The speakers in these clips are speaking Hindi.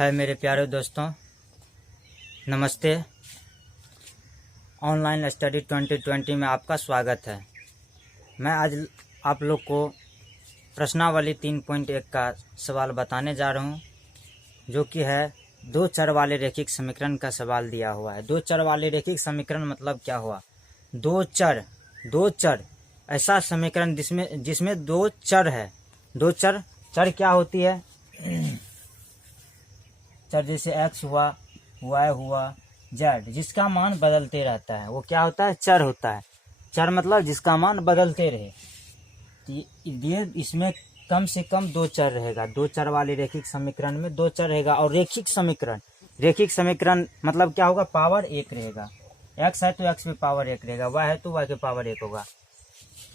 है मेरे प्यारे दोस्तों, नमस्ते। ऑनलाइन स्टडी 2020 में आपका स्वागत है। मैं आज आप लोग को प्रश्नावली 3.1 का सवाल बताने जा रहा हूँ, जो कि है दो चर वाले रैखिक समीकरण का सवाल दिया हुआ है। दो चर वाले रैखिक समीकरण मतलब क्या हुआ? दो चर ऐसा समीकरण जिसमें दो चर है। दो चर क्या होती है? चर जैसे x हुआ, y हुआ, z, जिसका मान बदलते रहता है, वो क्या होता है? चर होता है। चर मतलब जिसका मान बदलते रहे। ये इसमें कम से कम दो चर रहेगा। दो चर वाले रैखिक समीकरण में दो चर रहेगा। और रैखिक समीकरण मतलब क्या होगा? पावर एक रहेगा। x है तो x में पावर एक रहेगा, y है तो y के पावर एक होगा।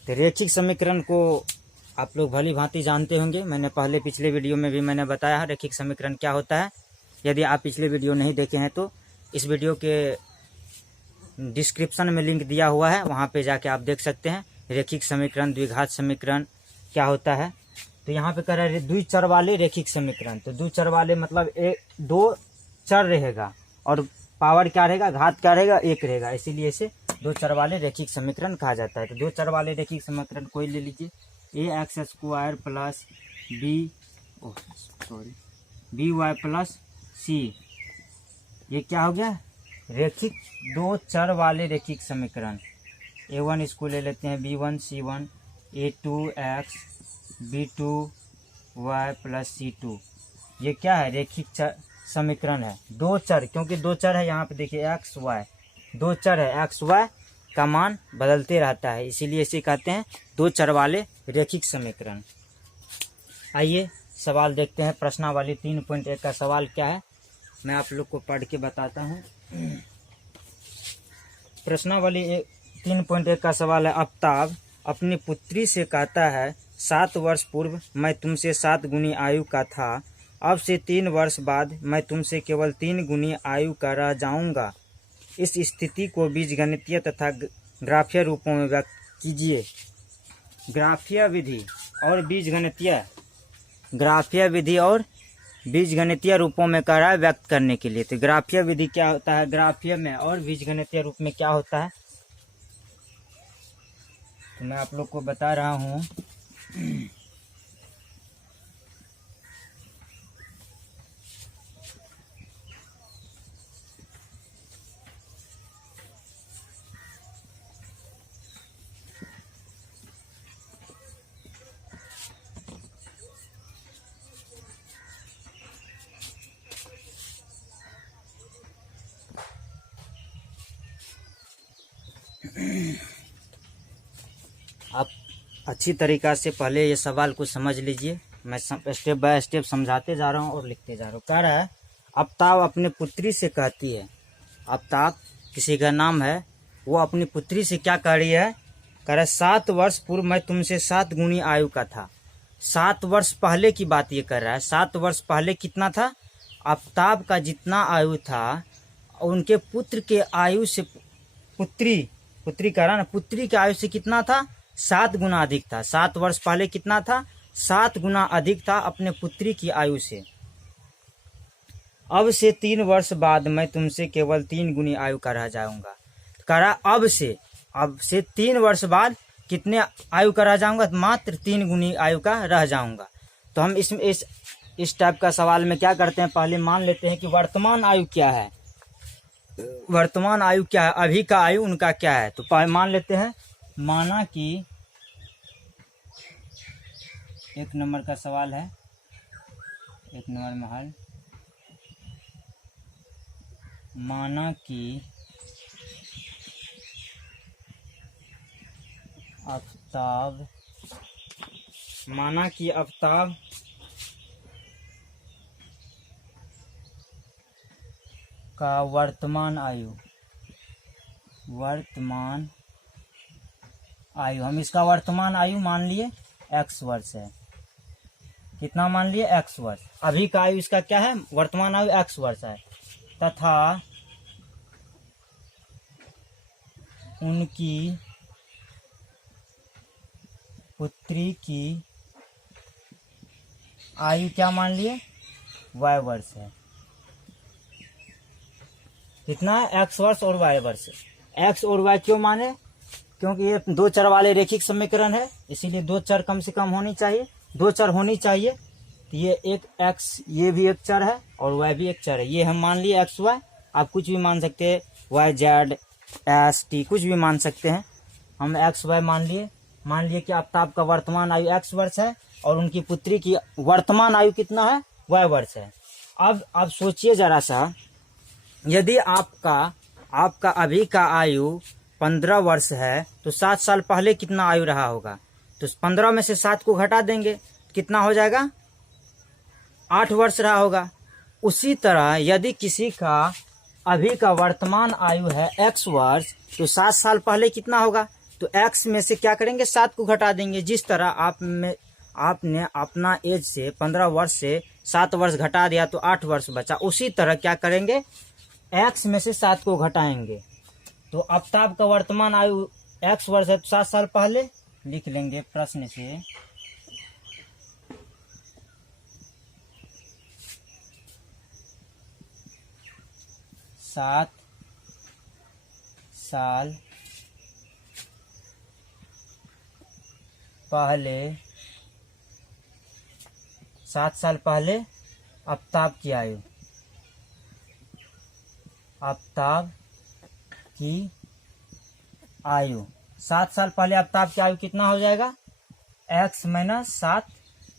तो रैखिक समीकरण को आप लोग भली भांति जानते होंगे। मैंने पिछले वीडियो में भी मैंने बताया है रैखिक समीकरण क्या होता है। यदि आप पिछले वीडियो नहीं देखे हैं तो इस वीडियो के डिस्क्रिप्शन में लिंक दिया हुआ है, वहाँ पे जाके आप देख सकते हैं रैखिक समीकरण, द्विघात समीकरण क्या होता है। तो यहाँ पे कह रहा है द्विचर वाले रैखिक समीकरण। तो द्विचर वाले मतलब दो चर रहेगा और पावर क्या रहेगा? घात क्या रहेगा? एक रहेगा। इसीलिए इसे दो चर वाले रैखिक समीकरण कहा जाता है। तो दो चर वाले रैखिक समीकरण कोई ले लीजिए, ax² प्लस by प्लस सी। ये क्या हो गया? रैखिक दो चर वाले रैखिक समीकरण। a1 इसको ले लेते हैं b1 c1, a2x b2y plus c2। ये क्या है? रैखिक समीकरण है। दो चर, क्योंकि दो चर है यहाँ पे देखिए x y, दो चर है, x y का मान बदलते रहता है, इसीलिए इसे कहते हैं दो चर वाले रैखिक समीकरण। आइए सवाल देखते हैं। प्रश्नावली 3.1 का सवाल क्या है, मैं आप लोग को पढ़ के बताता हूँ। प्रश्नावली 3.1 का सवाल है, आफ्ताब अपनी पुत्री से कहता है 7 वर्ष पूर्व मैं तुमसे 7 गुनी आयु का था, अब से 3 वर्ष बाद मैं तुमसे केवल 3 गुनी आयु का रह जाऊंगा। इस स्थिति को बीजगणितीय तथा ग्राफीय रूपों में व्यक्त कीजिए। ग्राफीय विधि और बीजगणितीय रूपों में कह रहा है व्यक्त करने के लिए। तो ग्राफीय विधि क्या होता है ग्राफीय में, और बीजगणितीय रूप में क्या होता है, तो मैं आप लोग को बता रहा हूँ। आप अच्छी तरीक़ा से पहले ये सवाल को समझ लीजिए। मैं स्टेप बाय स्टेप समझाते जा रहा हूँ और लिखते जा रहा हूँ। कह रहा है आफ्ताब अपने पुत्री से कहती है, आफ्ताब किसी का नाम है, वो अपनी पुत्री से क्या कह रही है? कह रहा है 7 वर्ष पूर्व मैं तुमसे 7 गुनी आयु का था। 7 वर्ष पहले की बात ये कर रहा है। 7 वर्ष पहले कितना था? आफ्ताब का जितना आयु था उनके पुत्र के आयु से पुत्री कह रहा ना, पुत्री के आयु से कितना था? 7 गुना अधिक था। 7 वर्ष पहले कितना था? 7 गुना अधिक था अपने पुत्री की आयु से। अब से 3 वर्ष बाद मैं तुमसे केवल 3 गुनी आयु का रह जाऊंगा। कह रहा अब से 3 वर्ष बाद कितने आयु का रह जाऊंगा? मात्र 3 गुनी आयु का रह जाऊंगा। तो हम इस टाइप का सवाल में क्या करते हैं, पहले मान लेते हैं कि वर्तमान आयु क्या है। वर्तमान आयु क्या है, अभी का आयु उनका क्या है। तो मान लेते हैं, माना कि 1 नंबर का सवाल है, 1 नंबर में हल। माना कि आफ्ताब का वर्तमान आयु, हम इसका वर्तमान आयु मान लिए x वर्ष है। कितना मान लिए? x वर्ष। अभी का आयु इसका क्या है? वर्तमान आयु x वर्ष है। तथा उनकी पुत्री की आयु क्या मान लिए? y वर्ष है। कितना है, एक्स वर्ष और वाई वर्ष। एक्स और वाई क्यों माने, क्योंकि ये दो चर वाले रेखिक समीकरण है, इसीलिए दो चर कम से कम होनी चाहिए, दो चर होनी चाहिए। तो ये एक एक्स, ये भी एक चर है और वाई भी एक चर है, ये हम मान लिए एक्स वाई। आप कुछ भी मान सकते हैं, वाई जेड एस टी कुछ भी मान सकते हैं। हम एक्स वाई मान लिए कि आफ्ताब का वर्तमान आयु एक्स वर्ष है और उनकी पुत्री की वर्तमान आयु कितना है, वाई वर्ष है। अब सोचिए जरा सा, यदि आपका अभी का आयु 15 वर्ष है तो 7 साल पहले कितना आयु रहा होगा, तो 15 में से 7 को घटा देंगे, कितना हो जाएगा, 8 वर्ष रहा होगा। उसी तरह यदि किसी का अभी का वर्तमान आयु है x वर्ष तो 7 साल पहले कितना होगा, तो x में से क्या करेंगे, 7 को घटा देंगे। जिस तरह आपने अपना एज से 15 वर्ष से 7 वर्ष घटा दिया तो 8 वर्ष बचा, उसी तरह क्या करेंगे, x में से 7 को घटाएंगे। तो आफ्ताब का वर्तमान आयु x वर्ष है तो 7 साल पहले लिख लेंगे प्रश्न से, 7 साल पहले, 7 साल पहले आफ्ताब की आयु, आफ्ताब की आयु 7 साल पहले आफ्ताब की आयु कितना हो जाएगा, x माइनस 7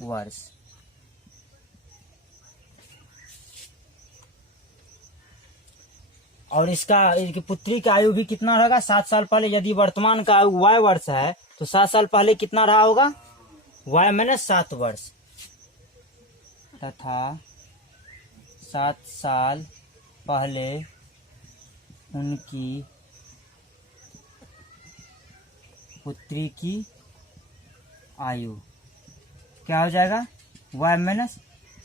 वर्ष। और इसकी पुत्री की आयु भी कितना रहेगा, 7 साल पहले। यदि वर्तमान का आयु y वर्ष है तो 7 साल पहले कितना रहा होगा, y माइनस 7 वर्ष, तथा 7 साल पहले उनकी पुत्री की आयु क्या हो जाएगा, y माइनस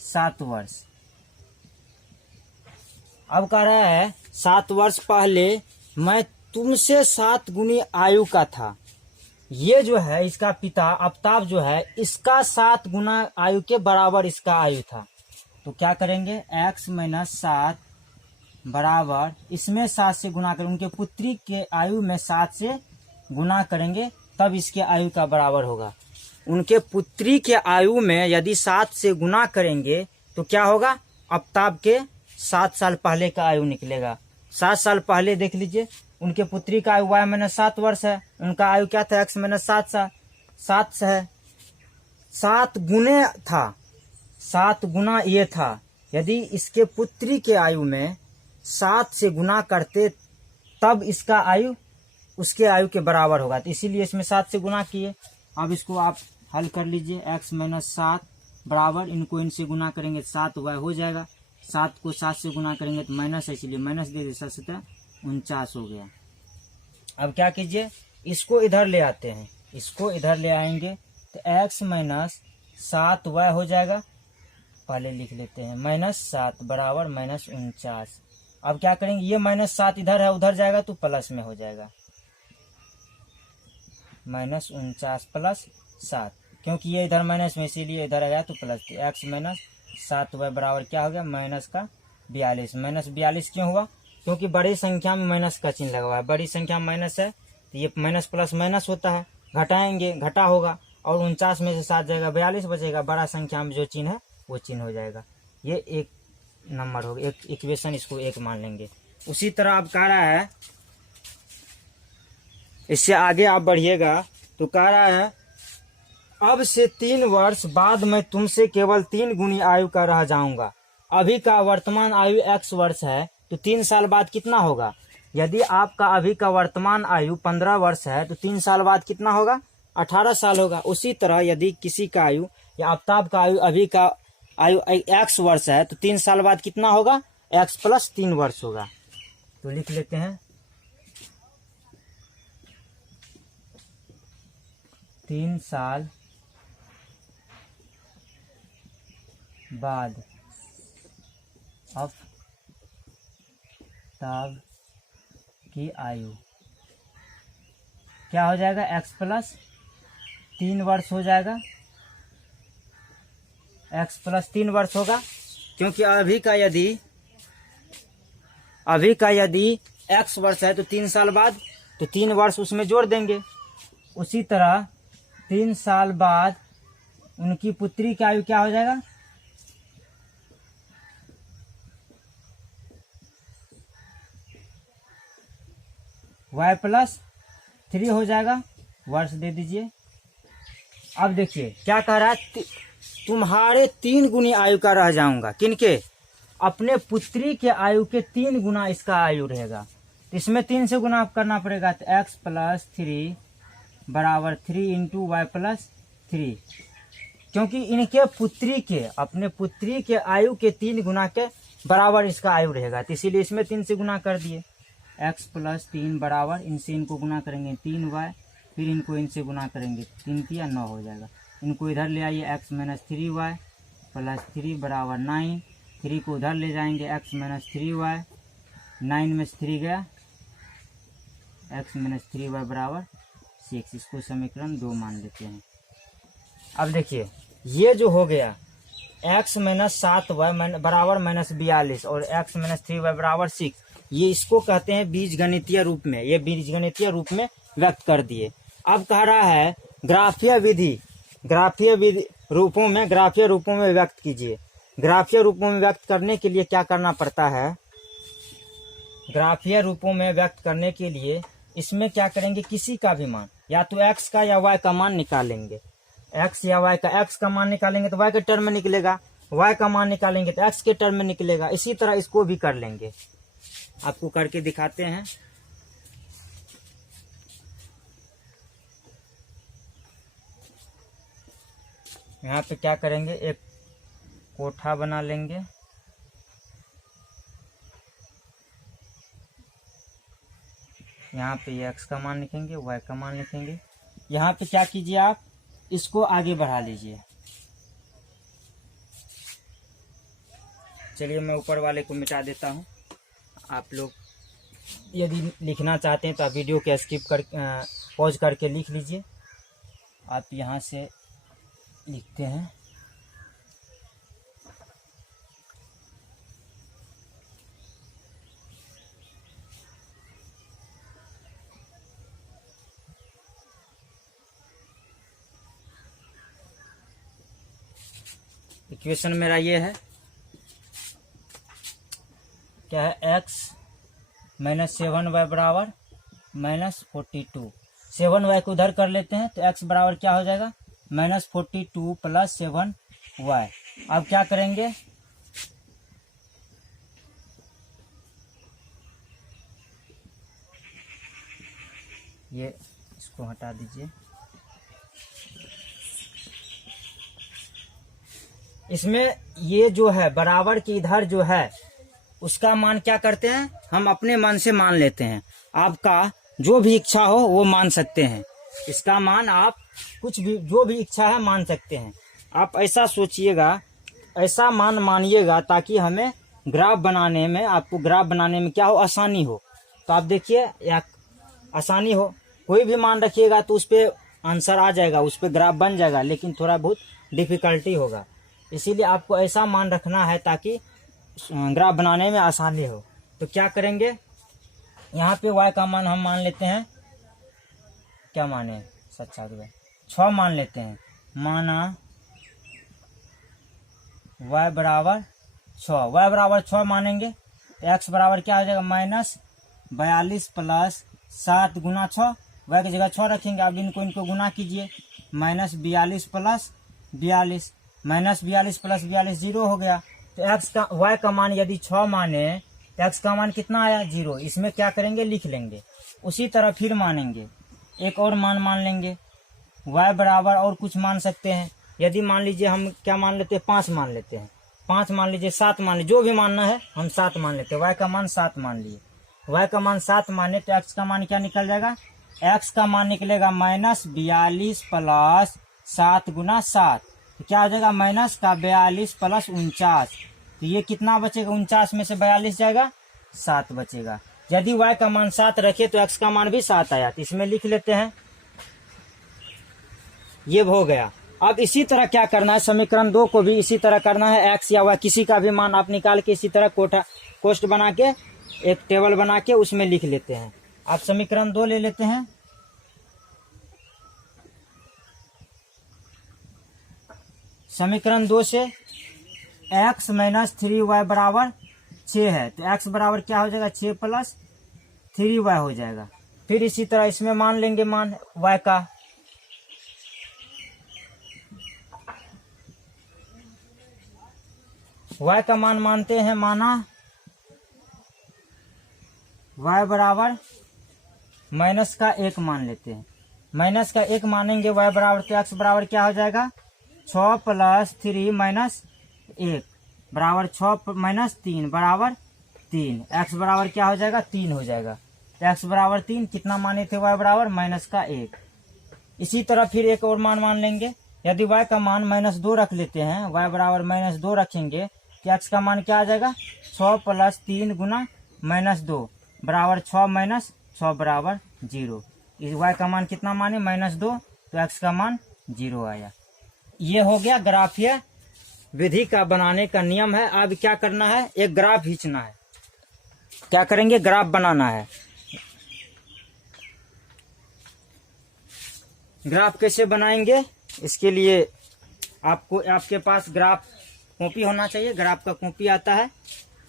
7 वर्ष। अब कह रहा है 7 वर्ष पहले मैं तुमसे 7 गुनी आयु का था। ये जो है इसका पिता आफ्ताब जो है, इसका 7 गुना आयु के बराबर इसका आयु था। तो क्या करेंगे, x माइनस 7 बराबर इसमें 7 से गुना करेंगे, उनके पुत्री के आयु में 7 से गुना करेंगे तब इसके आयु का बराबर होगा। उनके पुत्री के आयु में यदि 7 से गुना करेंगे तो क्या होगा, आफ्ताब के 7 साल पहले का आयु निकलेगा। 7 साल पहले देख लीजिए, उनके पुत्री का आयु y माइनस 7 वर्ष है, उनका आयु क्या था, x माइनस 7 है, 7 गुने था, 7 गुना ये था। यदि इसके पुत्री के आयु में 7 से गुना करते तब इसका आयु उसके आयु के बराबर होगा, तो इसीलिए इसमें 7 से गुना किए। अब इसको आप हल कर लीजिए, x माइनस 7 बराबर इनको इनसे गुना करेंगे 7 y हो जाएगा, 7 को 7 से गुना करेंगे तो माइनस है, इसलिए माइनस दे दे, 7 49 हो गया। अब क्या कीजिए, इसको इधर ले आते हैं, इसको इधर ले आएंगे तो x माइनस 7 y हो जाएगा, पहले लिख लेते हैं -7 बराबर -49। अब क्या करेंगे, ये -7 इधर है उधर जाएगा तो प्लस में हो जाएगा, -49 प्लस 7, क्योंकि ये इधर माइनस में इसीलिए इधर आया तो प्लस। x माइनस 7 y बराबर क्या हो गया, -42। -42 क्यों हुआ, क्योंकि बड़ी संख्या में माइनस का चिन्ह लगा हुआ है, बड़ी संख्या में माइनस है तो ये माइनस प्लस माइनस होता है, घटाएंगे घटा होगा और 49 में से 7 जाएगा, 42 बचेगा, बड़ा संख्या में जो चिन्ह है वो चिन्ह हो जाएगा। ये एक नंबर होगा, एक इक्वेशन, इसको एक मान लेंगे। उसी तरह अब कह रहा है, इससे आगे आप बढ़िएगा तो कह रहा है अब से 3 वर्ष बाद मैं तुमसे केवल 3 गुनी आयु का रह जाऊंगा। अभी का वर्तमान आयु x वर्ष है तो 3 साल बाद कितना होगा, यदि आपका अभी का वर्तमान आयु 15 वर्ष है तो 3 साल बाद कितना होगा, 18 साल होगा। उसी तरह यदि किसी का आयु या आफ्ताब का आयु अभी का आयु x वर्ष है तो 3 साल बाद कितना होगा, x प्लस 3 वर्ष होगा। तो लिख लेते हैं 3 साल बाद आफ्ताब की आयु क्या हो जाएगा, x प्लस 3 वर्ष हो जाएगा, x प्लस 3 वर्ष होगा। क्योंकि अभी का यदि अभी का यदि x वर्ष है तो 3 साल बाद, तो 3 वर्ष उसमें जोड़ देंगे। उसी तरह 3 साल बाद उनकी पुत्री की आयु क्या हो जाएगा, y+3 हो जाएगा, वर्ष दे दीजिए। अब देखिए क्या कह रहा है, तुम्हारे 3 गुनी आयु का रह जाऊंगा। किनके, अपने पुत्री के आयु के 3 गुना इसका आयु रहेगा। इसमें 3 से गुना करना पड़ेगा, तो x+3 बराबर 3 × y+3, क्योंकि इनके पुत्री के, अपने पुत्री के आयु के 3 गुना के बराबर इसका आयु रहेगा, तो इसीलिए इसमें 3 से गुना कर दिए। x+3 बराबर, इनसे इनको गुना करेंगे 3y, फिर इनको इनसे गुना करेंगे 3 × 9 हो जाएगा। इनको इधर ले आइए, x-3y +3 बराबर 9, 3 को उधर ले जाएंगे, x-3y, 9 में से 3 गया, x-3y बराबर 6। इसको समीकरण 2 मान लेते हैं। अब देखिए ये जो हो गया x-7y बराबर -42 और x-3y बराबर 6, ये इसको कहते हैं बीजगणितीय रूप में, ये बीजगणितीय रूप में व्यक्त कर दिए। अब कह रहा है ग्राफीय विधि, ग्राफीय रूपों में व्यक्त कीजिए। ग्राफीय रूपों में व्यक्त करने के लिए क्या करना पड़ता है, ग्राफीय रूपों में व्यक्त करने के लिए इसमें क्या करेंगे, किसी का भी मान, या तो x का या y का मान निकालेंगे। x या y का, x का मान निकालेंगे तो y के टर्म में निकलेगा, y का मान निकालेंगे तो x के टर्म में निकलेगा। इसी तरह इसको भी कर लेंगे, आपको करके दिखाते हैं। यहाँ पे क्या करेंगे, एक कोठा बना लेंगे, यहाँ पे x का मान लिखेंगे, y का मान लिखेंगे। यहाँ पे क्या कीजिए, आप इसको आगे बढ़ा लीजिए। चलिए मैं ऊपर वाले को मिटा देता हूँ। आप लोग यदि लिखना चाहते हैं तो आप वीडियो के स्किप कर पॉज करके लिख लीजिए। आप यहाँ से लिखते हैं, इक्वेशन मेरा ये है, क्या है, x-7y बराबर -42। 7y को उधर कर लेते हैं तो x बराबर क्या हो जाएगा, -42 + 7y। अब क्या करेंगे, ये इसको हटा दीजिए। इसमें ये जो है बराबर की इधर जो है उसका मान क्या करते हैं, हम अपने मन से मान लेते हैं। आपका जो भी इच्छा हो वो मान सकते हैं, इसका मान आप कुछ भी, जो भी इच्छा है मान सकते हैं। आप ऐसा सोचिएगा, ऐसा मान मानिएगा ताकि हमें ग्राफ बनाने में, आपको ग्राफ बनाने में क्या हो, आसानी हो। तो आप देखिए, या आसानी हो, कोई भी मान रखिएगा तो उस पर आंसर आ जाएगा, उस पर ग्राफ बन जाएगा, लेकिन थोड़ा बहुत डिफिकल्टी होगा। इसीलिए आपको ऐसा मान रखना है ताकि ग्राफ बनाने में आसानी हो। तो क्या करेंगे, यहाँ पे y का मान हम मान लेते हैं, क्या माने, 6 मान लेते हैं। माना y बराबर 6 मानेंगे तो x बराबर क्या हो जाएगा, -42 + 7 × 6, y की जगह 6 रखेंगे। अब इनको गुना कीजिए, -42 + 42, -42 + 42 0 हो गया। तो y का मान यदि 6 माने तो x का मान कितना आया, 0। इसमें क्या करेंगे, लिख लेंगे। उसी तरह फिर मानेंगे, एक और मान लेंगे, y बराबर और कुछ मान सकते हैं। यदि मान लीजिए हम क्या मान लेते हैं, 5 मान लेते हैं, 5 मान लीजिए, 7 मान लीजिए, जो भी मानना है हम 7 मान लेते हैं। y का मान 7 मान लिए, y का मान 7 माने तो x का मान क्या निकल जाएगा, x का मान निकलेगा -42 + 7 × 7, तो क्या हो जाएगा, -42 + 49। तो ये कितना बचेगा, 49 में से 42 जाएगा, 7 बचेगा। यदि y का मान 7 रखे तो x का मान भी 7 आया, तो इसमें लिख लेते हैं। ये हो गया। अब इसी तरह क्या करना है, समीकरण 2 को भी इसी तरह करना है। x या y किसी का भी मान आप निकाल के इसी तरह कोष्ठ बना के एक टेबल बना के उसमें लिख लेते हैं। आप समीकरण 2 ले लेते हैं। समीकरण 2 से x माइनस 3y बराबर 6 है, तो x बराबर क्या हो जाएगा, 6 प्लस 3y हो जाएगा। फिर इसी तरह इसमें मान लेंगे मान y का। y का मान मानते हैं, माना y बराबर माइनस का 1 मान लेते हैं। माइनस का 1 मानेंगे y बराबर, तो x बराबर क्या हो जाएगा, 6 प्लस 3 माइनस 1 बराबर 6 माइनस 3 बराबर 3। x बराबर क्या हो जाएगा, 3 हो जाएगा। तो x बराबर 3 कितना माने थे, y बराबर माइनस का 1। इसी तरह फिर एक और मान लेंगे। यदि y का मान -2 रख लेते हैं, y बराबर -2 रखेंगे तो x का मान क्या आ जाएगा, 6 प्लस 3 गुना -2 बराबर 6 माइनस 6 बराबर 0। इस y का मान कितना माने, -2, तो x का मान 0 आया। ये हो गया ग्राफीय विधि का बनाने का नियम है। अब क्या करना है, एक ग्राफ खींचना है। क्या करेंगे, ग्राफ बनाना है। ग्राफ कैसे बनाएंगे, इसके लिए आपको आपके पास ग्राफ कॉपी होना चाहिए। ग्राफ का कॉपी आता है,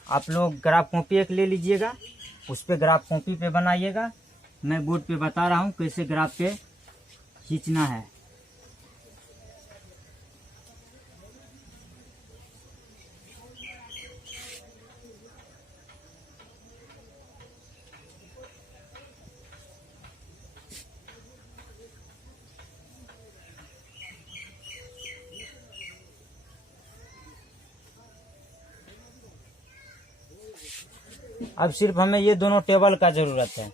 आप लोग ग्राफ कॉपी एक ले लीजिएगा, उस पे ग्राफ कॉपी पे बनाइएगा। मैं बोर्ड पे बता रहा हूँ कैसे ग्राफ पे खींचना है। अब सिर्फ हमें ये दोनों टेबल का जरूरत है।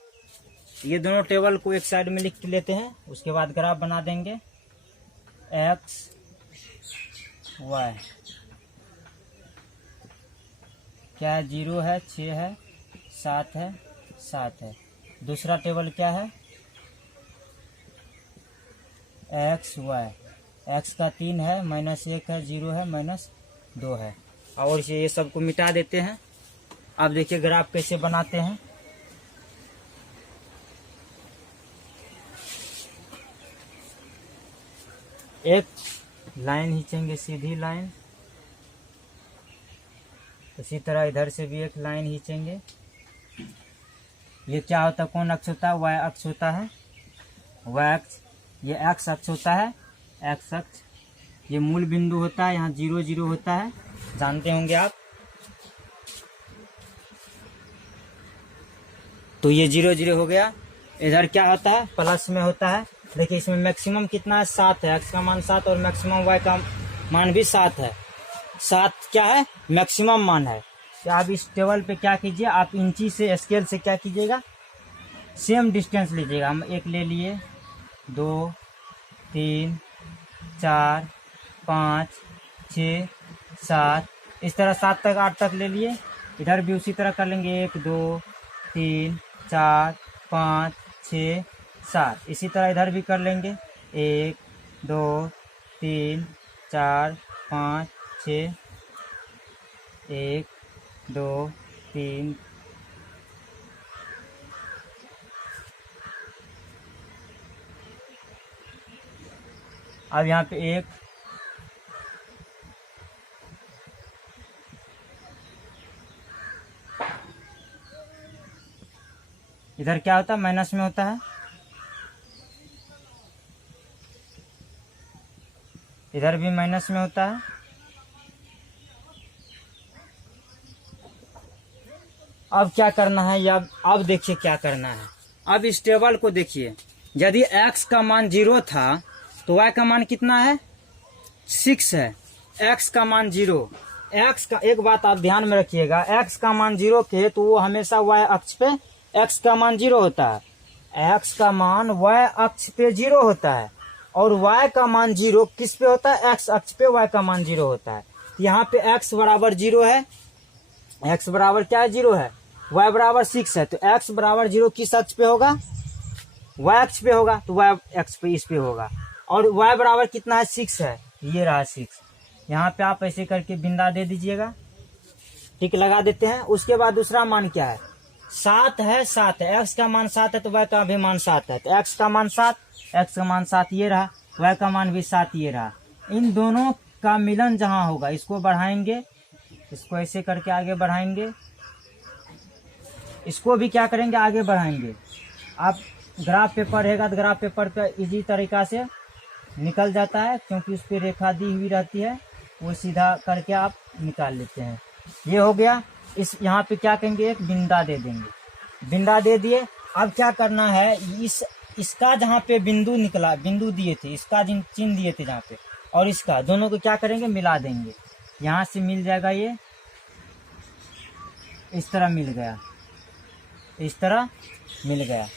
ये दोनों टेबल को एक साइड में लिख लेते हैं, उसके बाद ग्राफ बना देंगे। x y क्या है, 0 है, 6 है, 7 है, 7 है। दूसरा टेबल क्या है, x y, x का 3 है, -1 है, 0 है, -2 है। और ये सबको मिटा देते हैं। अब देखिए ग्राफ कैसे बनाते हैं। एक लाइन खींचेंगे, सीधी लाइन। इसी तरह इधर से भी एक लाइन खींचेंगे। ये क्या होता है, कौन अक्ष होता है, y अक्ष होता है, y अक्ष। ये x अक्ष होता है, x अक्ष। ये मूल बिंदु होता है, यहाँ 0 0 होता है, जानते होंगे आप। तो ये 0 0 हो गया। इधर क्या होता है, प्लस में होता है। देखिए इसमें मैक्सिमम कितना है, 7 है, x का मान 7 और मैक्सिमम y का मान भी 7 है। 7 क्या है, मैक्सिमम मान है। तो आप इस टेबल पे क्या कीजिए, आप इंची से स्केल से क्या कीजिएगा, सेम डिस्टेंस लीजिएगा। हम 1 ले लिए, 2 3 4 5 6 7, इस तरह 7 तक 8 तक ले लिए। इधर भी उसी तरह कर लेंगे, 1 2 3 4 5 6 7। इसी तरह इधर भी कर लेंगे, 1 2 3 4 5 6, 1 2 3। अब यहाँ पे 1 इधर क्या होता है, माइनस में होता है। इधर भी माइनस में होता है। अब क्या करना है, या अब देखिए क्या करना है। अब इस टेबल को देखिए, यदि x का मान 0 था तो y का मान कितना है, 6 है। x का मान 0, x का एक बात आप ध्यान में रखिएगा, x का मान 0 के तो वो हमेशा y अक्ष पे x का मान 0 होता है। x का मान y अक्ष पे 0 होता है और y का मान 0 किस पे होता है, x अक्ष पे y का मान 0 होता है। यहाँ पे x बराबर 0 है, x बराबर क्या है, 0 है, y बराबर 6 है। तो x बराबर 0 किस अक्ष पे होगा, y अक्ष पे होगा, तो y अक्ष पे इस पे होगा। और y बराबर कितना है, 6 है, ये रहा 6। यहाँ पे आप ऐसे करके बिंदा दे दीजिएगा, टिक लगा देते हैं। उसके बाद दूसरा मान क्या है, 7 है, 7 है, x का मान 7 है तो y का भी मान 7 है, तो x का मान 7, x का मान 7 ये रहा, y का मान भी 7 ये रहा। इन दोनों का मिलन जहाँ होगा इसको बढ़ाएंगे, इसको ऐसे करके आगे बढ़ाएंगे, इसको भी क्या करेंगे आगे बढ़ाएंगे। आप ग्राफ पेपर रहेगा तो ग्राफ पेपर पे इजी तरीका से निकल जाता है, क्योंकि उस पर रेखा दी हुई रहती है, वो सीधा करके आप निकाल लेते हैं। ये हो गया। इस यहाँ पे क्या करेंगे, एक बिंदा दे देंगे, बिंदा दे दिए। अब क्या करना है, इसका जहाँ पे बिंदु निकला, बिंदु दिए थे, इसका चिन्ह दिए थे जहाँ पे, और इसका दोनों को क्या करेंगे मिला देंगे। यहाँ से मिल जाएगा, ये इस तरह मिल गया, इस तरह मिल गया।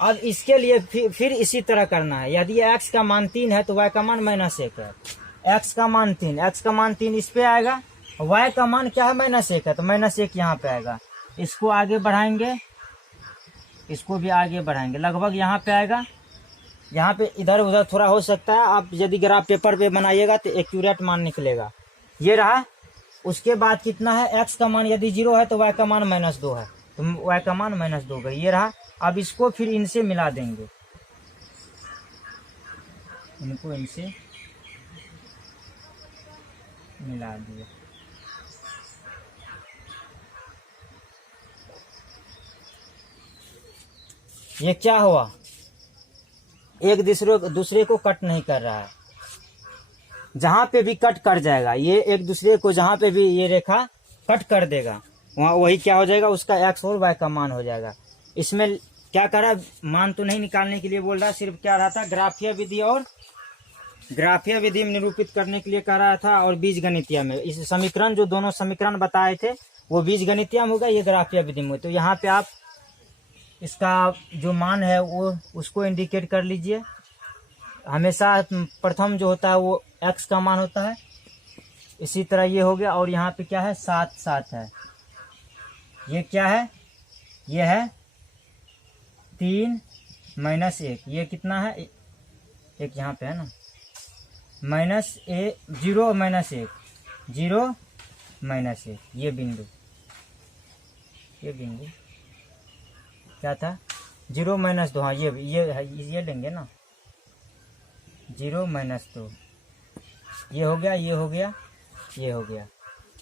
अब इसके लिए फिर इसी तरह करना है। यदि x का मान 3 है तो y का मान -1 है। x का मान 3, x का मान 3 इस पे आएगा, y का मान क्या है -1 है, तो -1 यहाँ पे आएगा। इसको आगे बढ़ाएंगे, इसको भी आगे बढ़ाएंगे, लगभग यहाँ पे आएगा। यहाँ पे इधर उधर थोड़ा हो सकता है, आप यदि ग्राफ पेपर पे बनाइएगा तो एक्यूरेट मान निकलेगा। ये रहा। उसके बाद कितना है, x का मान यदि 0 है तो y का मान -2 है, तो y का मान -2 होगा। ये रहा। अब इसको फिर इनसे मिला देंगे, इनको इनसे मिला दिया। ये क्या हुआ, एक दूसरे को कट नहीं कर रहा है। जहां पे भी कट कर जाएगा, ये एक दूसरे को जहां पे भी ये रेखा कट कर देगा, वहां वही क्या हो जाएगा, उसका x और y का मान हो जाएगा। इसमें क्या कर रहा है, मान तो नहीं निकालने के लिए बोल रहा है, सिर्फ क्या रहा था, ग्राफीय विधि में निरूपित करने के लिए कह रहा था, और बीजगणितीय में। इस समीकरण जो दोनों समीकरण बताए थे वो बीजगणितीय में होगा, ये ग्राफीय विधि में। तो यहाँ पे आप इसका जो मान है वो उसको इंडिकेट कर लीजिए। हमेशा प्रथम जो होता है वो x का मान होता है। इसी तरह ये हो गया, और यहाँ पे क्या है, 7 7 है। ये क्या है, ये है 3 -1, ये कितना है, एक यहाँ पे है ना, -0 -1, 0 -1, ये बिंदु क्या था, 0 -2, हाँ ये लेंगे ना, 0 -2, ये हो गया, ये हो गया, ये हो गया।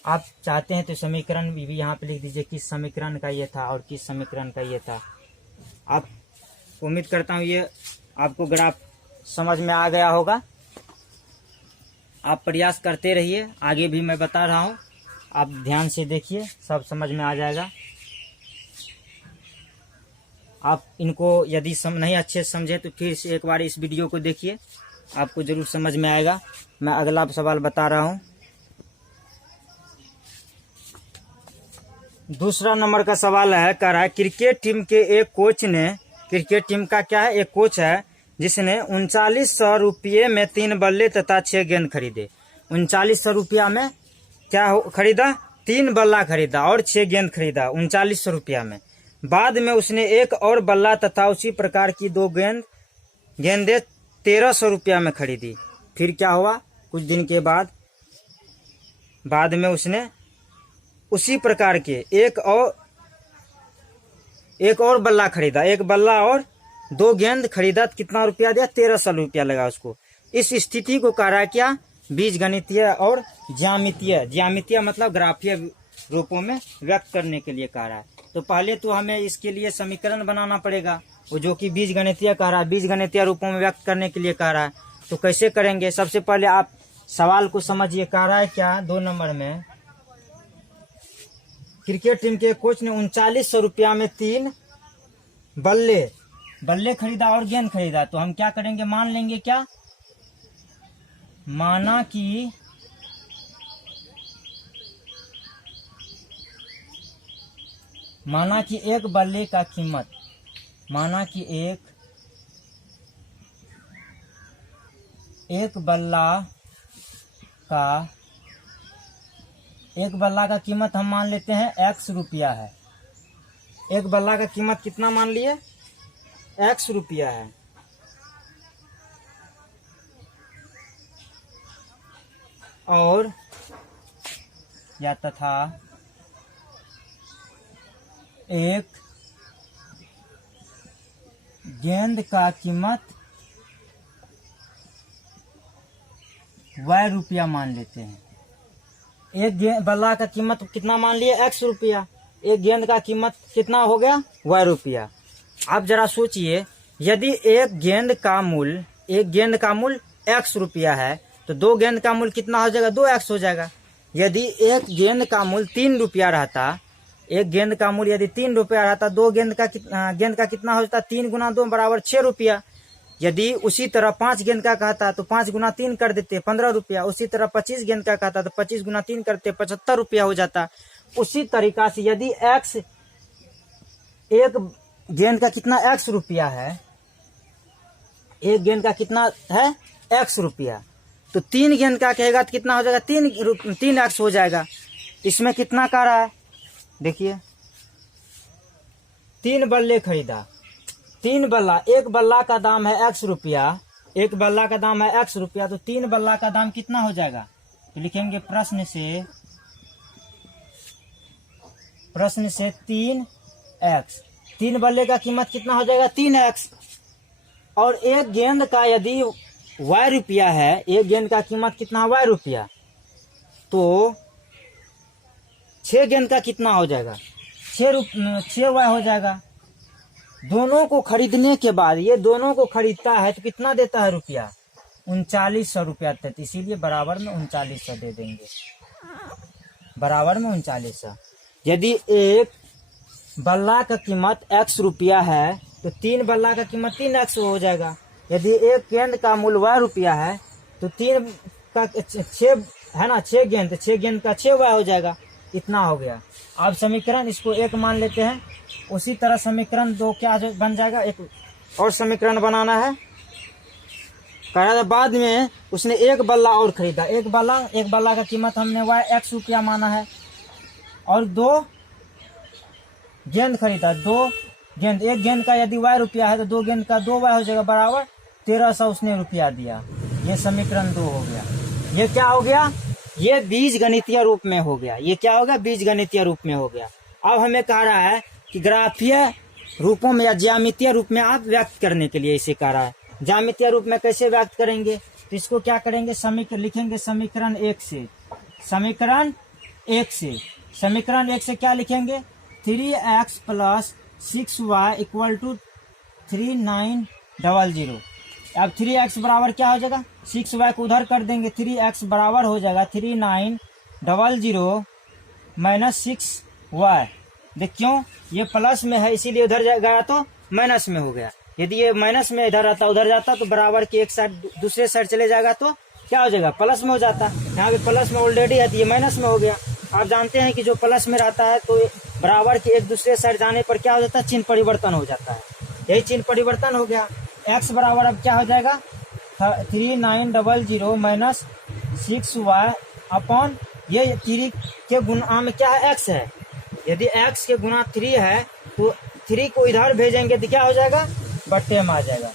आप चाहते हैं तो समीकरण भी यहाँ पे लिख दीजिए, किस समीकरण का ये था और किस समीकरण का ये था। आप उम्मीद करता हूँ ये आपको ग्राफ समझ में आ गया होगा। आप प्रयास करते रहिए, आगे भी मैं बता रहा हूँ, आप ध्यान से देखिए, सब समझ में आ जाएगा। आप इनको यदि नहीं अच्छे से समझे तो फिर से एक बार इस वीडियो को देखिए, आपको जरूर समझ में आएगा। मैं अगला सवाल बता रहा हूँ। दूसरा नंबर का सवाल है, कह रहा है क्रिकेट टीम के एक कोच ने, क्रिकेट टीम का क्या है, एक कोच है जिसने 3900 रुपये में 3 बल्ले तथा 6 गेंद खरीदे। 3900 रुपया में क्या खरीदा, 3 बल्ला खरीदा और 6 गेंद खरीदा 3900 रुपया में। बाद में उसने एक और बल्ला तथा उसी प्रकार की 2 गेंदें 1300 रुपया में खरीदी। फिर क्या हुआ, कुछ दिन के बाद में उसने उसी प्रकार के एक और बल्ला खरीदा, एक बल्ला और 2 गेंद खरीदा, कितना रुपया दिया, 1300 रुपया लगा उसको। इस स्थिति को कह रहा है क्या, बीजगणितीय और ज्यामितीय मतलब ग्राफीय रूपों में व्यक्त करने के लिए कह रहा है। तो पहले तो हमें इसके लिए समीकरण बनाना पड़ेगा, वो जो कि बीजगणितीय कह रहा है, बीजगणितीय रूपों में व्यक्त करने के लिए कह रहा है। तो कैसे करेंगे, सबसे पहले आप सवाल को समझिए। कह रहा है क्या, 2 नंबर में क्रिकेट टीम के कोच ने 3900 रुपया में 3 बल्ले खरीदा और गेंद खरीदा। तो हम क्या करेंगे, मान लेंगे क्या, माना कि एक बल्ले का कीमत, माना कि एक बल्ला का कीमत हम मान लेते हैं x रुपया है। एक बल्ला का कीमत कितना मान लिए, x रुपया है। और या तथा एक गेंद का कीमत ₹y मान लेते हैं। एक बल्ला का कीमत कितना मान लिए? ₹x। एक गेंद का कीमत कितना हो गया? ₹y। आप जरा सोचिए, यदि एक गेंद का मूल्य ₹x है तो दो गेंद का मूल्य कितना हो जाएगा? 2x हो जाएगा। यदि एक गेंद का मूल्य ₹3 रहता, एक गेंद का मूल्य यदि ₹3 रहता, दो गेंद का कितना हो जाता? 3 गुना 2 बराबर ₹6। यदि उसी तरह 5 गेंद का कहता तो 5 गुना 3 कर देते, ₹15। उसी तरह 25 गेंद का कहता तो 25 गुना 3 करते, ₹75 हो जाता। उसी तरीका से यदि एक गेंद का कितना ₹x है, एक गेंद का कितना है? ₹x। तो 3 गेंद का कहेगा तो कितना हो जाएगा? 3x हो जाएगा। इसमें कितना का रहा है? देखिए, 3 बल्ले खरीदा, 3 बल्ला, एक बल्ला का दाम है ₹x, एक बल्ला का दाम है ₹x, तो 3 बल्ला का दाम कितना हो जाएगा? तो लिखेंगे प्रश्न से 3x। 3 बल्ले का कीमत कितना हो जाएगा? 3x। और एक गेंद का यदि ₹y है, एक गेंद का कीमत कितना? ₹y। तो 6 गेंद का कितना हो जाएगा? 6y हो जाएगा। दोनों को खरीदने के बाद, ये दोनों को खरीदता है तो कितना देता है रुपया? ₹3900 देता है। इसीलिए बराबर में 3900 दे देंगे, बराबर में 3900। यदि एक बल्ला का कीमत ₹x है तो 3 बल्ला का कीमत 3x हो जाएगा। यदि एक गेंद का मूल्य ₹y है तो 3 का 6 है ना, 6 गेंद, 6 गेंद का 6y हो जाएगा। इतना हो गया। अब समीकरण इसको 1 मान लेते हैं। उसी तरह समीकरण 2 क्या बन जाएगा? एक और समीकरण बनाना है। कह रहा था बाद में उसने एक बल्ला और खरीदा, एक बल्ला का कीमत हमने ₹x माना है, और 2 गेंद खरीदा, 2 गेंद, एक गेंद का यदि ₹y है तो 2 गेंद का 2y हो जाएगा, बराबर 1300 उसने रुपया दिया। ये समीकरण 2 हो गया। ये क्या हो गया? ये बीजगणितीय रूप में हो गया। ये क्या होगा? बीजगणितीय रूप में हो गया। अब हमें कह रहा है कि ग्राफीय रूपों में या ज्यामितीय रूप में आप व्यक्त करने के लिए इसे कह रहा है। ज्यामितीय रूप में कैसे व्यक्त करेंगे? तो इसको क्या करेंगे? लिखेंगे समीकरण 1 से। समीकरण 1 से क्या लिखेंगे? 3x + 6y = 3900। अब 3x बराबर क्या हो जाएगा? 6y को उधर कर देंगे, 3x बराबर हो जाएगा 3900 - 6y। देख क्यों? ये प्लस में है इसीलिए उधर गया तो माइनस में हो गया। यदि ये माइनस में इधर आता उधर जाता तो बराबर की एक साइड दूसरे साइड चले जाएगा तो क्या हो जाएगा? प्लस में हो जाता। यहाँ पे प्लस में ऑलरेडी है तो ये माइनस में हो गया। आप जानते हैं कि जो प्लस में रहता है तो बराबर के एक दूसरे साइड जाने पर क्या हो जाता है? चिन्ह परिवर्तन हो जाता है। यही चिन्ह परिवर्तन हो गया। x बराबर अब क्या हो जाएगा? 3900 - 6y अपॉन ये 3 के गुणा में क्या है? x है। यदि x के गुणा 3 है तो 3 को इधर भेजेंगे तो क्या हो जाएगा? बट्टे में आ जाएगा।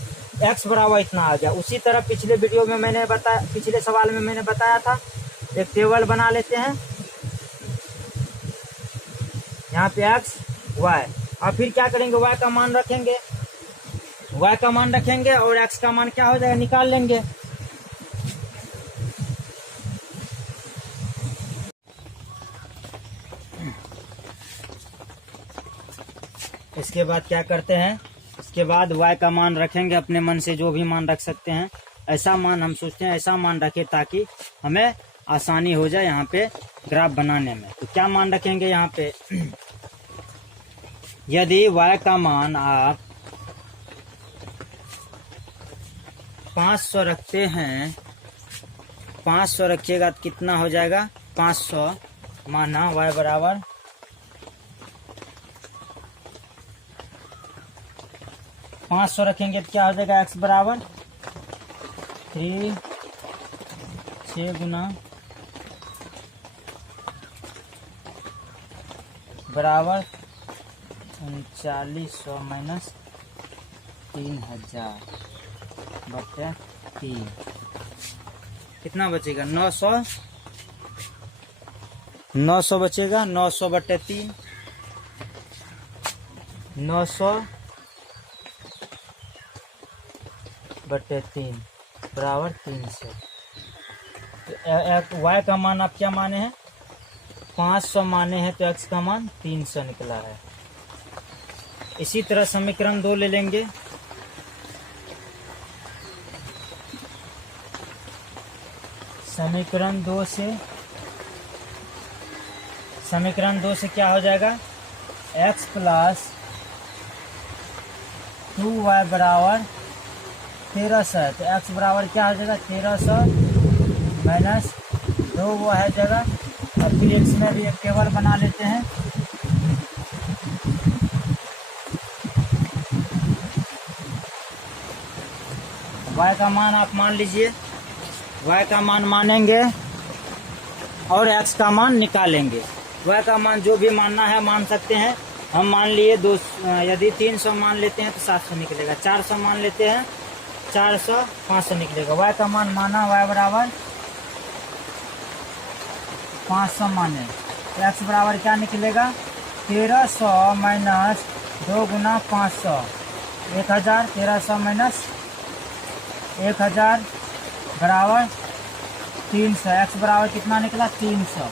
x बराबर इतना आ गया। उसी तरह पिछले वीडियो में मैंने बताया, पिछले सवाल में मैंने बताया था। एक टेबल बना लेते हैं, यहाँ पे x y, और फिर क्या करेंगे? y का मान रखेंगे, y का मान रखेंगे और x का मान क्या हो जाएगा? निकाल लेंगे। इसके बाद क्या करते हैं? इसके बाद y का मान रखेंगे, अपने मन से जो भी मान रख सकते हैं। ऐसा मान हम सोचते हैं ऐसा मान रखें ताकि हमें आसानी हो जाए यहाँ पे ग्राफ बनाने में। तो क्या मान रखेंगे यहाँ पे? यदि y का मान आप 500 रखते हैं, 500 रखिएगा तो कितना हो जाएगा? 500 माना y बराबर 500 रखेंगे तो क्या हो जाएगा? x बराबर 6 गुना बराबर 3900 - 3000 बटे 3। कितना बचेगा? 900 बचेगा। 900 बटे 3, 900 बटे 3 बराबर 300। तो y का मान आप क्या माने हैं, 500 माने हैं, तो x का मान 300 निकला है। इसी तरह समीकरण 2 ले लेंगे। समीकरण 2 से क्या हो जाएगा, x प्लस 2y बराबर 1300 है। तो x बराबर क्या हो जाएगा, 1300 माइनस 2 वो है जगह। और फिर इसमें भी एक टेबल बना लेते हैं। y का मान आप मान लीजिए, y का मान मानेंगे और x का मान निकालेंगे। y का मान जो भी मानना है मान सकते हैं। हम मान लिए यदि 300 मान लेते हैं तो 700 निकलेगा, 400 मान लेते हैं 400, 500 निकलेगा। y का मान माना, y बराबर 500 माने, तो x बराबर क्या निकलेगा, 1300 माइनस 2 गुना 500, 1000। 1300 माइनस 1000 बराबर 300। x बराबर कितना निकला, 300।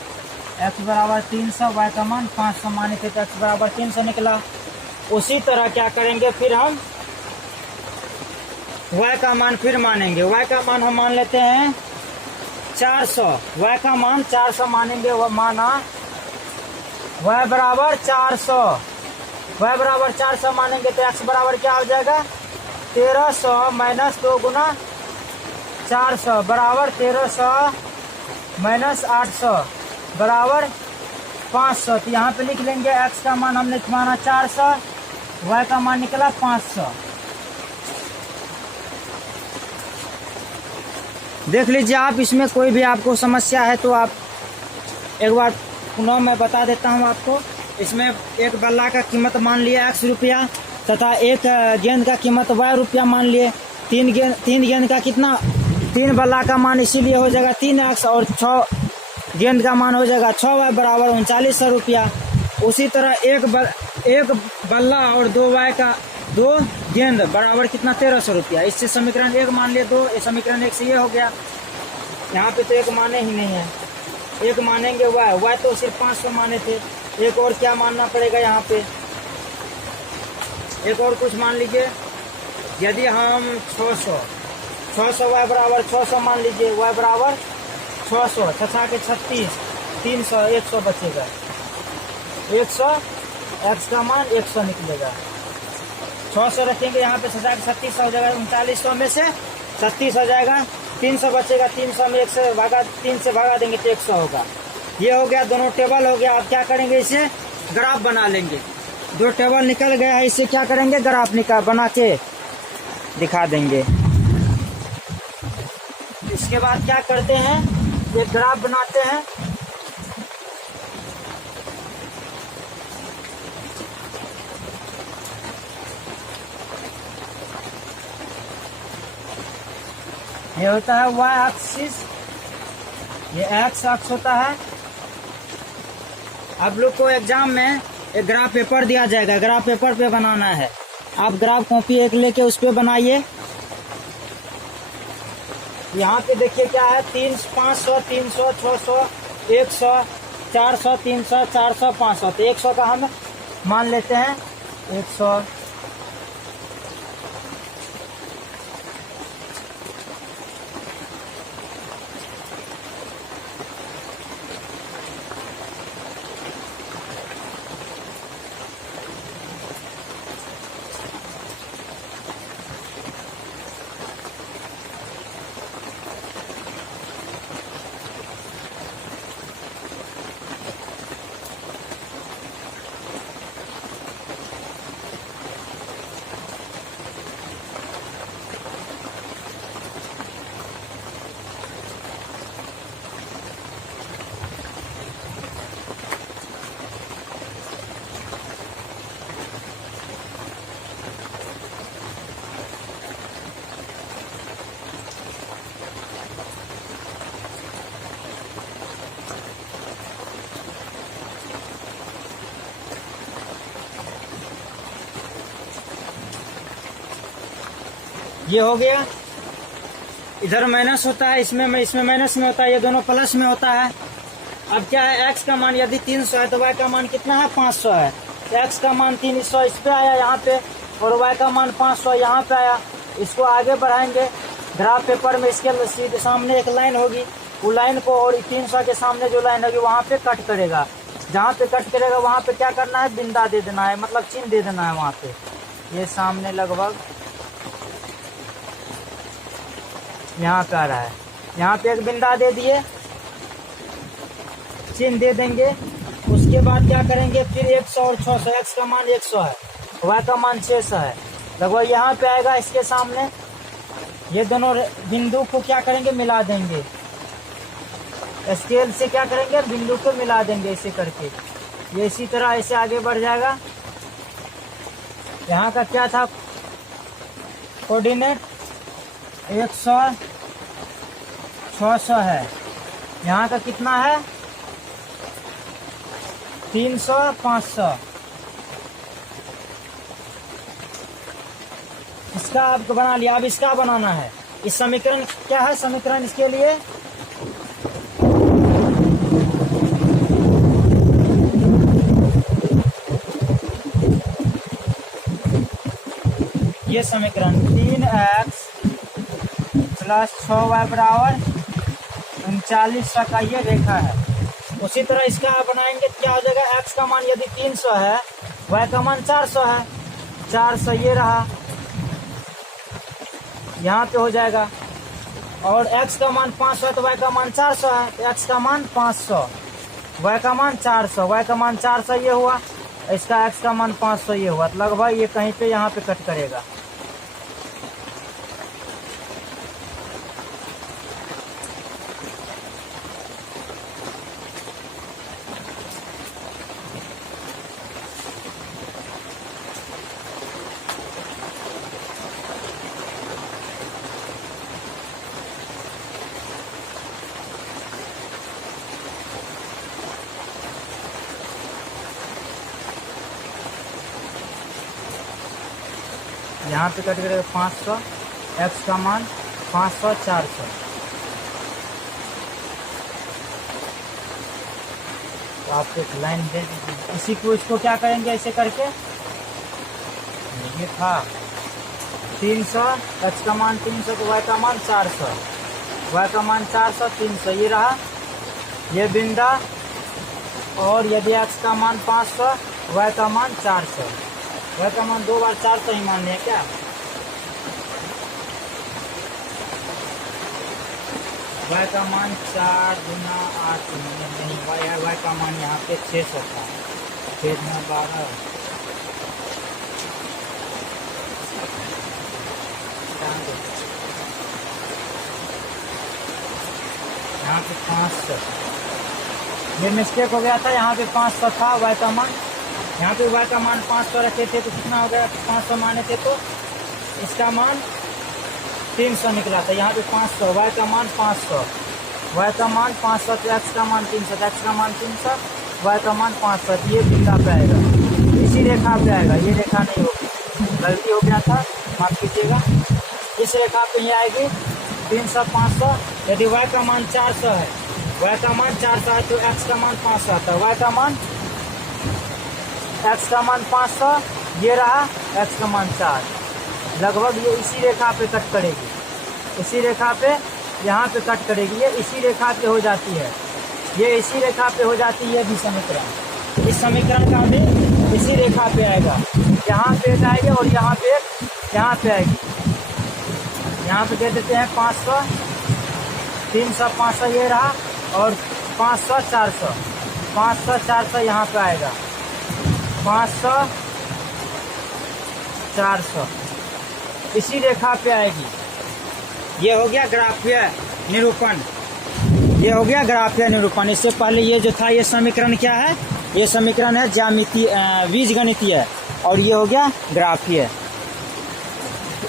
x बराबर 300, y का मान 500 माने थे, तो x बराबर 300 निकला। उसी तरह क्या करेंगे, फिर हम y का मान फिर मानेंगे। y का मान हम मान लेते हैं 400, y का मान 400 मानेंगे। वह माना y बराबर 400, y बराबर 400 मानेंगे, तो x बराबर क्या हो जाएगा, 1300 माइनस 2 गुना 400 बराबर 1300 माइनस 800 बराबर 500। तो यहाँ पे लिख लेंगे x का मान हमने माना 400, y का मान निकला 500। देख लीजिए आप, इसमें कोई भी आपको समस्या है तो आप एक बार पुनः मैं बता देता हूँ आपको। इसमें एक बल्ला का कीमत मान लिया x रुपया तथा एक गेंद का कीमत y रुपया मान लिए। तीन गेंद का कितना, 3 बल्ला का मान इसीलिए हो जाएगा 3x और 6 गेंद का मान हो जाएगा 6y बराबर 3900 रुपया। उसी तरह एक बल्ला और 2 गेंद बराबर कितना, 1300 रुपया। इससे समीकरण 1 मान लिए 2, समीकरण 1 से ये हो गया। यहाँ पे तो एक माने ही नहीं है, एक मानेंगे y तो सिर्फ 500 माने थे। एक और क्या मानना पड़ेगा, यहाँ पे एक और कुछ मान लीजिए। यदि हम 600 y बराबर 600 मान लीजिए, y बराबर 600 छछा के 36, 300, 100 बचेगा, 100, x का मान 100 निकलेगा। 600 रखेंगे यहाँ पे, छछा के 36 हो जाएगा, 3900 में से 36 हो जाएगा, 300 बचेगा, 300 में 3 से भागा देंगे तो 100 होगा। ये हो गया, दोनों टेबल हो गया। अब क्या करेंगे, इसे ग्राफ बना लेंगे। 2 टेबल निकल गया है, इसे क्या करेंगे, ग्राफ बना के दिखा देंगे। इसके बाद क्या करते हैं, एक ग्राफ बनाते हैं। ये होता है y एक्सिस, ये x अक्ष होता है। आप लोग को एग्जाम में एक ग्राफ पेपर दिया जाएगा, ग्राफ पेपर पे बनाना है। आप ग्राफ कॉपी एक लेके उस पे बनाइए। यहाँ पे देखिए क्या है, 500, 300, 600, 100, 400, 300, 400, 500। तो 100 का हम मान लेते हैं 100। ये हो गया। इधर माइनस होता है, इसमें माइनस में होता है, ये दोनों प्लस में होता है। अब क्या है, x का मान यदि 300 है तो y का मान कितना है, 500 है। तो x का मान 300 इस पे आया यहाँ पे, और y का मान 500 यहाँ पे आया। इसको आगे बढ़ाएंगे ग्राफ पेपर में, इसके सीधे सामने एक लाइन होगी, वो लाइन को और 300 के सामने जो लाइन होगी वहाँ पे कट करेगा। जहाँ पे कट करेगा वहाँ पे क्या करना है, बिंदा दे देना है, मतलब चिन्ह दे देना है वहाँ पे। ये सामने लगभग यहाँ पे आ रहा है, यहाँ पे एक बिंदा दे दिए, चिन्ह दे देंगे। उसके बाद क्या करेंगे, फिर 100 और 600, x का मान 100 है, y का मान 600 है, लगभग यहाँ पे आएगा। इसके सामने ये दोनों बिंदु को क्या करेंगे, मिला देंगे। स्केल से क्या करेंगे, बिंदु को मिला देंगे ऐसे करके। ये इसी तरह ऐसे आगे बढ़ जाएगा। यहाँ का क्या था कोऑर्डिनेट, 100 600 है, यहाँ का कितना है 300 500। इसका आपको बना लिया, अब इसका बनाना है। इस समीकरण क्या है, समीकरण इसके लिए ये समीकरण 3x + 6y बराबर 39 का ये रेखा है। उसी तरह इसका बनाएंगे, क्या हो जाएगा, x का मान यदि 300 है, y का मान 400 है, 400 ये रहा, यहाँ पे हो जाएगा। और x का मान 500 है तो y का मान 400 है, तो x का मान 500, y का मान 400, y का मान 400 ये हुआ, इसका x का मान 500 ये हुआ। तो लगभग ये कहीं पे यहाँ पे कट करेगा। यहाँ पे कट करेगा 500, x का मान 500 400। तो आप एक लाइन दे दीजिए, इसी को इसको क्या करेंगे ऐसे करके, ये था 300, x का मान 300 तो y का मान 400, y का मान 400 300 ये रहा, ये बिंदा। और यदि x का मान 500, y का मान 400, y का मान 2 बार 400 ही मानने है क्या, y का मान 4 गुना 8 नहीं, y का मान यहाँ पे 600 था, 6 गुना 12, यहाँ पे 500, ये मिस्टेक हो गया था, यहाँ पे 500 था y का मान, यहाँ पे y का मान 500 रखे थे तो कितना हो गया, 500 माने थे तो इसका मान 300 निकला था, यहाँ पे 500, y का मान 500, y का मान 500 तो x का मान 300, x का मान 300, y का मान 500, ये बिंदा पे आएगा, इसी रेखा पे आएगा, ये रेखा नहीं होगी, गलती हो गया था, माफ कीजिएगा। इस रेखा पे ही आएगी 300 500। यदि y का मान 400 है, y का मान 400 है तो x का मान 500 आता है, y का मान x का मान 500 ये रहा, x का मान 4, लगभग ये इसी रेखा पे कट करेगी, इसी रेखा पे यहाँ पे कट करेगी, ये इसी रेखा पे हो जाती है, ये इसी रेखा पे हो जाती है। भी समीकरण, इस समीकरण का भी इसी रेखा पे आएगा, यहाँ पे आएगी और यहाँ पे आएगी, यहाँ पे दे देते हैं 500 300 500 ये रहा, और 500 400, 500 400 यहाँ पे आएगा, 500 400 इसी रेखा पे आएगी। ये हो गया ग्राफीय निरूपण, ये हो गया ग्राफीय निरूपण। इससे पहले ये जो था, ये समीकरण क्या है, ये समीकरण है ज्यामितीय बीजगणितीय, और ये हो गया ग्राफीय।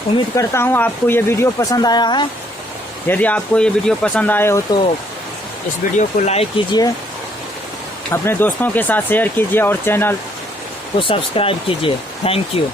उम्मीद करता हूँ आपको ये वीडियो पसंद आया है। यदि आपको ये वीडियो पसंद आए हो तो इस वीडियो को लाइक कीजिए, अपने दोस्तों के साथ शेयर कीजिए और चैनल को सब्सक्राइब कीजिए। Thank you.